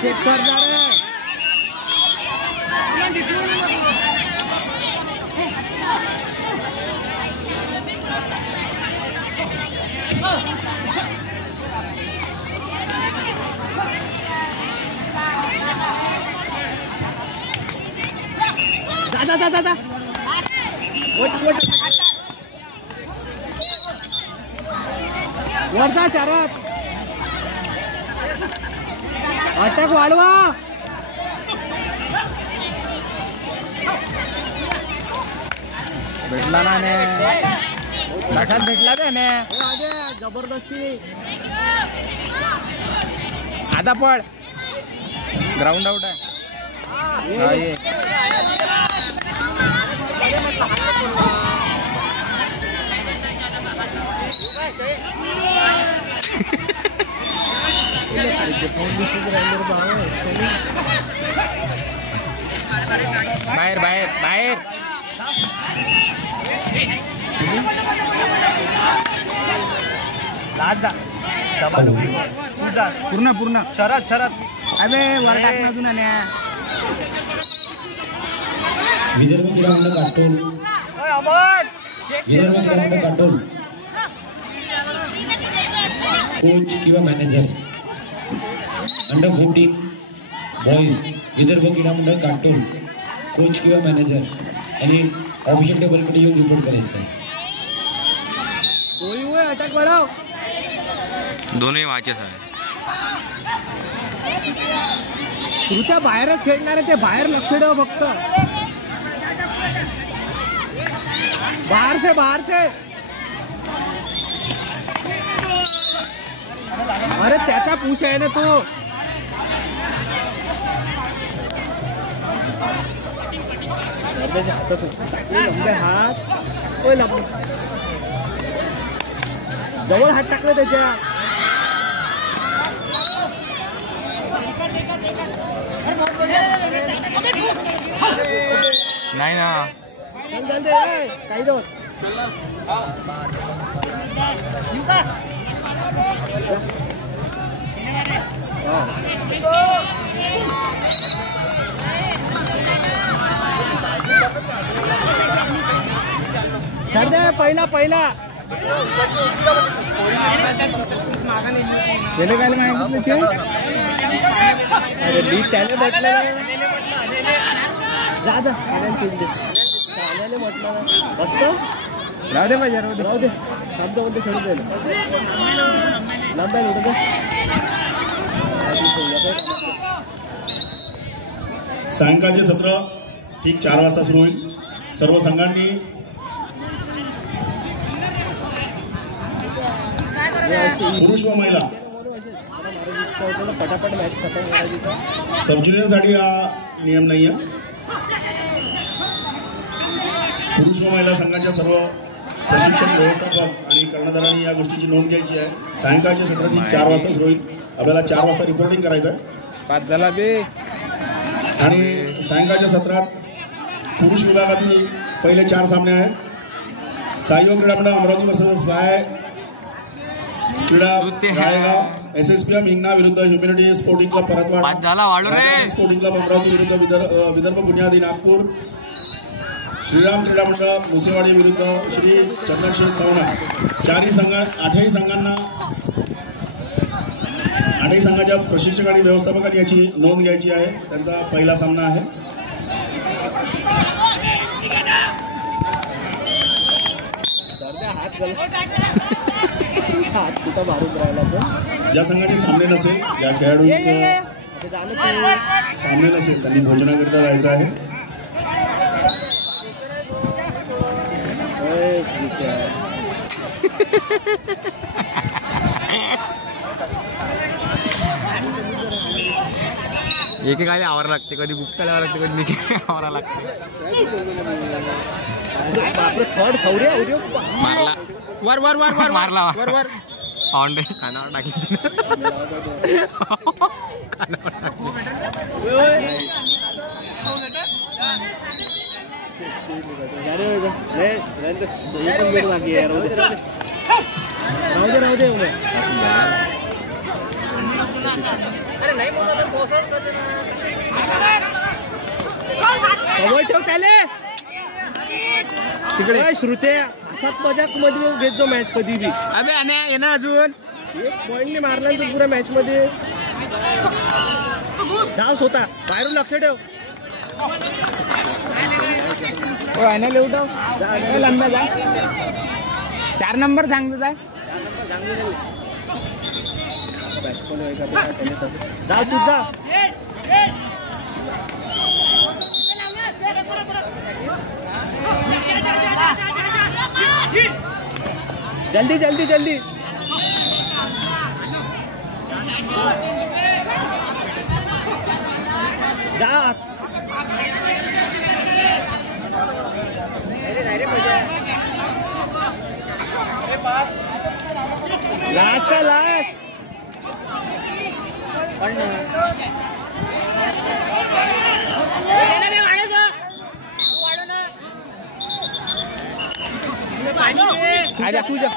Check करणार आहे. दादा वरचा चारात अटक वाढवा. भेटला ना लक्षात भेटला त्याने जबरदस्ती. आता पड ग्राउंड आउट आहे. बाहेर बाहेर बाहेर पूर्ण पूर्ण शरद अबे वर टाक ना अजून. विदर्भ क्रीडा मंडळ काटोल कोच किंवा मॅनेजर अंडर 14 बॉईज विदर्भ क्रीडा मंडळ काटोल कोच किंवा मॅनेजर आणि ऑफिशियल टेबलकडे येऊन रिपोर्ट करायचं आहे. अटक वाढव. दोन्ही वाचेच आहे. तुझ्या बाहेरच खेळणार आहे ते. बाहेर लक्ष ठेव फक्त. बाहेरचे अरे त्याचा पूछ आहे ना तो. हात जवळ हात टाकले त्याच्या. नाही ना काही दोन शरदे पहिला त्याने काय मागितलं. अरे मी त्याने म्हटलं जा चाल्याने म्हटलं मस्त. राहू दे पाहिजे राहू दे शब्द बोलते खेळू दे. सायंकाळचे सत्र ठीक 4 वाजता सुरू होईल. सर्व संघांनी पुरुष व महिला पटापट मॅच खतम करायची. सब ज्युनियरसाठी हा नियम नाही आहे. पुरुष व महिला संघाच्या सर्व प्रशिक्षक व्यवस्थापक आणि कर्णधारांनी या गोष्टीची नोंद घ्यायची आहे. सायंकाळचे सत्र ठीक 4 वाजता सुरू होईल. आपल्याला 4 वाजता रिपोर्टिंग करायचं आहे. 5 झाला बे. आणि सायंकाळच्या सत्रात पुरुष विभागातील पहिले 4 सामने आहेत. साईयोग क्रीडा मंडळ अमरावती वर्सेस फ्लाय क्रीडा रायगाव SSPM हिंगणा विरुद्ध humanity sporting club Paratwada sporting club Amravati विरुद्ध विदर्भ बुनियादी नागपूर. श्रीराम क्रीडा मंडळ मुसेवाडी विरुद्ध श्री चंद्रशेठ सवना. 4ही संघ 8ही संघांना 8ही संघाच्या प्रशिक्षक आणि व्यवस्थापकांनी याची नोंद घ्यायची आहे. त्यांचा पहिला सामना आहे. ज्या संघाचे सामने नसेल ज्या खेळाडूंचं सामने नसेल त्यांनी भोजनाकरिता जायचं आहे. एकेकाला आवरा लागते, कधी गुप्ताला आवरा लागते, कधी आवरा लागते. थर्ड सौर्य मारला वर वर वर वर मारला वर वर पाऊंडे कानावर टाकली. कानावर टाकली. राहू दे खबर ठेव त्याले तिकडे श्रुते असाच मजाक मध्ये घेत जो मॅच कधी बी अबे आहे ना अजून एक पॉइंटने मारला तर पुऱ्या मॅच मध्ये धाव होता बाहेरून लक्ष ठेव लंब्या जा 4 नंबर सांगतो जाय धाव तुझा जल्दी जल्दी जल्दी जा लास्ट का लास्ट आजा तू जा